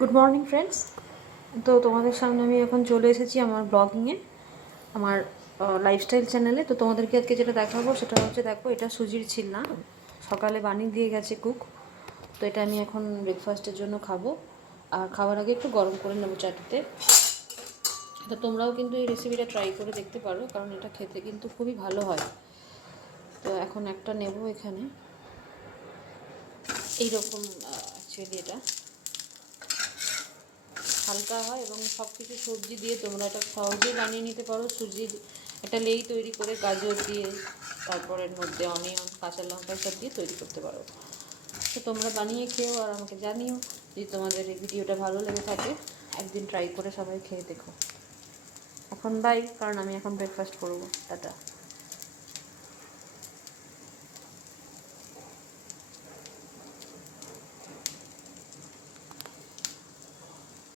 Good morning friends. তো তোমাদের সামনে আমি এখন চলে এসেছি আমার ব্লগিংয়ে, আমার লাইফস্টাইল চ্যানেলে। তো তোমাদেরকে আজকে যেটা দেখাবো সেটা হচ্ছে, দেখো এটা সুজির ছিলনা, সকালে বানিয়ে দিয়ে গেছে কুক। তো এটা আমি এখন ব্রেকফাস্টের জন্য খাবো, আর খাওয়ার আগে একটু গরম করে নেবো চাটুতে। তো তোমরাও কিন্তু এই রেসিপিটা ট্রাই করে দেখতে পারো, কারণ এটা খেতে কিন্তু খুবই ভালো হয়। তো এখন একটা নেব এখানে, এইরকম অ্যাকচুয়ালি এটা হালকা হয় এবং সব কিছু সবজি দিয়ে তোমরা এটা সহজেই বানিয়ে নিতে পারো। সুজির একটা লেই তৈরি করে গাজর দিয়ে, তারপর এর মধ্যে অনিয়ন, কাঁচা লঙ্কা সব দিয়ে তৈরি করতে পারো। তো তোমরা বানিয়ে খেও আর আমাকে জানিও যদি তোমাদের এই ভিডিওটা ভালো লেগে থাকে। একদিন ট্রাই করে সবাই খেয়ে দেখো। এখন বাই, কারণ আমি এখন ব্রেকফাস্ট করবো। টাটা।